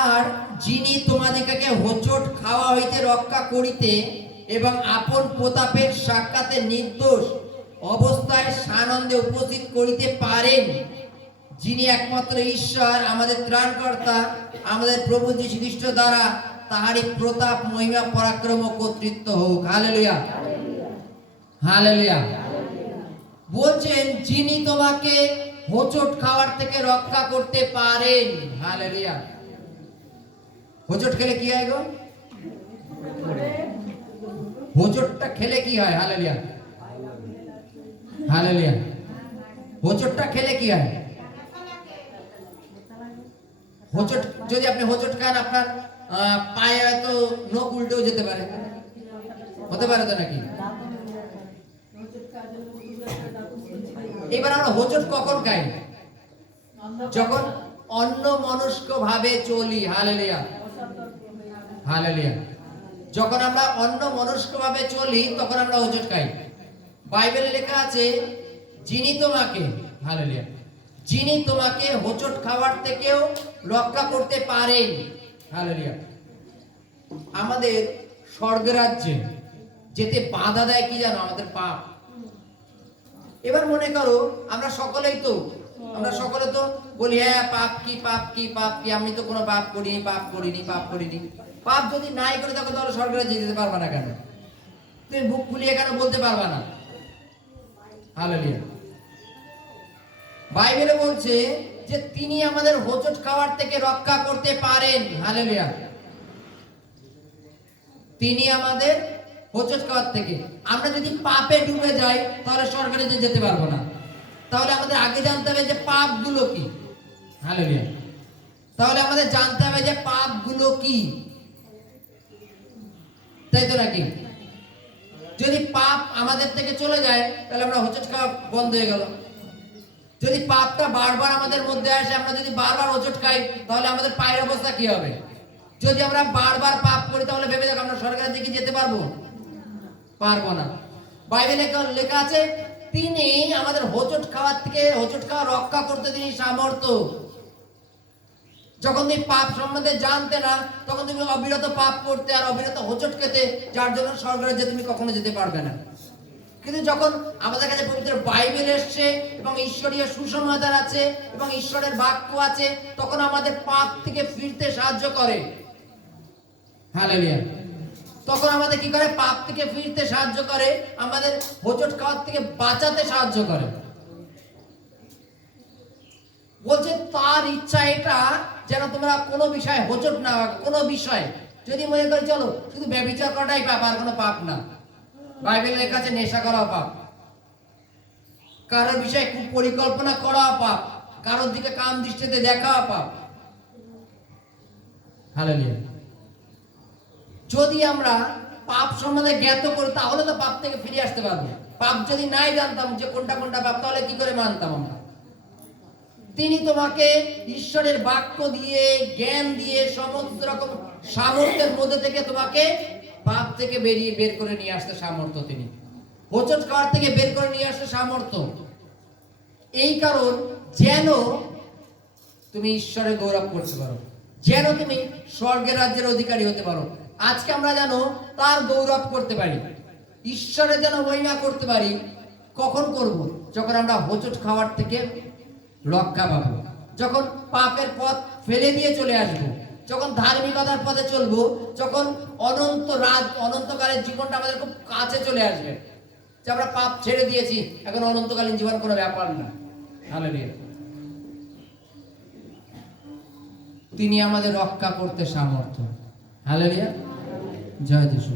আর যিনি তোমাদিগকে হোঁচট খাওয়া হইতে রক্ষা করিতে এবং আপন প্রতাপের সাক্ষাতে নির্দোষ অবস্থায় সানন্দে উপস্থিত করিতে পারেন, যিনি একমাত্র ঈশ্বর আমাদের ত্রাণকর্তা, আমাদের প্রভু যীশু খ্রিস্ট দ্বারা তাহারই প্রতাপ, মহিমা, পরাক্রম ও কর্তৃত্ব হোক। Hallelujah, hallelujah. বলছেন যিনি তোমাকে হোঁচট খাওয়ার থেকে রক্ষা করতে পারেন। হালেলুয়া। হোঁচট খেলে কি হয় গো? হোঁচটটা খেলে কি হয়? Hallelujah, hallelujah. হোঁচটটা খেলে কি হয়? হোঁচট যদি আপনি হোঁচট খান, আপনার পায়ে হয়তো নখ উল্টেও যেতে পারে, হতে পারে তো নাকি? এবার আমরা হোঁচট কখন খাই? যখন অন্য মনস্ক ভাবে চলি। Hallelujah, hallelujah. যখন আমরা অন্য মনস্ক ভাবে চলি তখন আমরা হোঁচট খাই। বাইবেলে লেখা আছে যিনি তোমাকে, হালেলুয়া, যিনি তোমাকে হোঁচট খাওয়ার থেকেও রক্ষা করতে পারেন। হালেলুয়া। আমাদের স্বর্গরাজ্যে যেতে বাধা দেয় কি জানো? আমাদের পাপ। এবার মনে করো আমরা সকলে তো বলি হ্যাঁ পাপ কি, পাপ কি, পাপ কি, আমি তো কোনো পাপ করিনি, পাপ করিনি, পাপ করিনি। পাপ যদি নাই করে থাকো তাহলে স্বর্গরাজ্যে যেতে পারবা না কেন? তুমি বুক ফুলিয়ে কেন বলতে পারবা না? হালেলুয়া। বাইবেলে বলছে যে তিনি আমাদের হোঁচট খাওয়ার থেকে রক্ষা করতে পারেন। হালেলুয়া। তিনি আমাদের হোঁচট খাওয়ার থেকে। আমরা যদি পাপে ডুবে যাই তাহলে স্বর্গরাজ্যে যেতে পারবো না। তাহলে আমাদের আগে জানতে হবে যে পাপগুলো কি। হালেলুয়া। তাহলে আমাদের জানতে হবে যে পাপগুলো কি, তাই তো নাকি? যদি পাপ আমাদের থেকে চলে যায় তাহলে আমরা হোঁচট খাওয়া বন্ধ হয়ে গেল। যদি পাপটা বারবার আমাদের মধ্যে আসে, আমরা যদি বারবার হোঁচট খাই তাহলে আমাদের পায়ের অবস্থা কি হবে? যদি আমরা বারবার পাপ করি তাহলে ভেবে দেখো আমরা স্বর্গরাজ্যে কি যেতে পারবো? পারবো না। বাইবেলে লেখা আছে তিনি আমাদের হোঁচট খাওয়ার থেকে, হোঁচট খাওয়া রক্ষা করতে তিনি সামর্থ্য। যখন তুমি পাপ সম্বন্ধে জানতে না তখন তুমি অবিরত পাপ করতে আর অবিরত হোঁচট খেতে, যার জন্য স্বর্গরাজ্যে তুমি কখনো যেতে পারবে না। কিন্তু যখন আমাদের কাছে পবিত্র বাইবেল এসছে এবং ঈশ্বরীয় সুসমাচার আছে এবং ঈশ্বরের বাক্য আছে, তখন আমাদের পাপ থেকে ফিরতে সাহায্য করে। হালেলুয়া। তখন আমাদের কি করে? পাপ থেকে ফিরতে সাহায্য করে, আমাদের হোঁচট খাওয়ার থেকে বাঁচাতে সাহায্য করে। বলছে তার ইচ্ছা এটা যেন তোমরা কোনো বিষয়ে হোঁচট না, কোনো বিষয় যদি মনে করি চলো শুধু ব্যভিচার করাটাই পাপ আর কোনো পাপ না। বাইবেলে লেখা আছে নেশা করাও পাপ, কারোর বিষয়ে খুব পরিকল্পনা করাও পাপ, কারোর দিকে কাম দৃষ্টিতে দেখাও পাপ। হালেলুয়া। যদি আমরা পাপ সম্বন্ধে জ্ঞাত করি তাহলে তো পাপ থেকে ফিরে আসতে পারবো। পাপ যদি নাই জানতাম যে কোনটা কোনটা পাপ, তাহলে কি করে মানতাম আমরা? তিনি তোমাকে ঈশ্বরের বাক্য দিয়ে, জ্ঞান দিয়ে, সমস্ত রকম সামর্থ্যের মধ্যে থেকে তোমাকে পাপ থেকে বের করে নিয়ে আসতে সামর্থ্য। তিনি হোঁচট খাওয়ার থেকে বের করে নিয়ে আসতে সামর্থ্য। এই কারণ যেন তুমি ঈশ্বরের গৌরব করতে পারো, যেন তুমি স্বর্গের রাজ্যের অধিকারী হতে পারো। আজকে আমরা যেন তার গৌরব করতে পারি, ঈশ্বরের যেন মহিমা করতে পারি। কখন করব? যখন আমরা হোঁচট খাওয়ার থেকে রক্ষা পাবো, যখন পাপের পথ ফেলে দিয়ে চলে আসবো, যখন ধার্মিকতার পথে চলবো, যখন অনন্তকালের জীবনটা আমাদের খুব কাছে চলে আসবে, যে আমরা পাপ ছেড়ে দিয়েছি, এখন অনন্তকালীন জীবন কোনো ব্যাপার না। হালেলুয়া। তিনি আমাদের রক্ষা করতে সামর্থ্য। হালেলুয়া। জয় যিশু।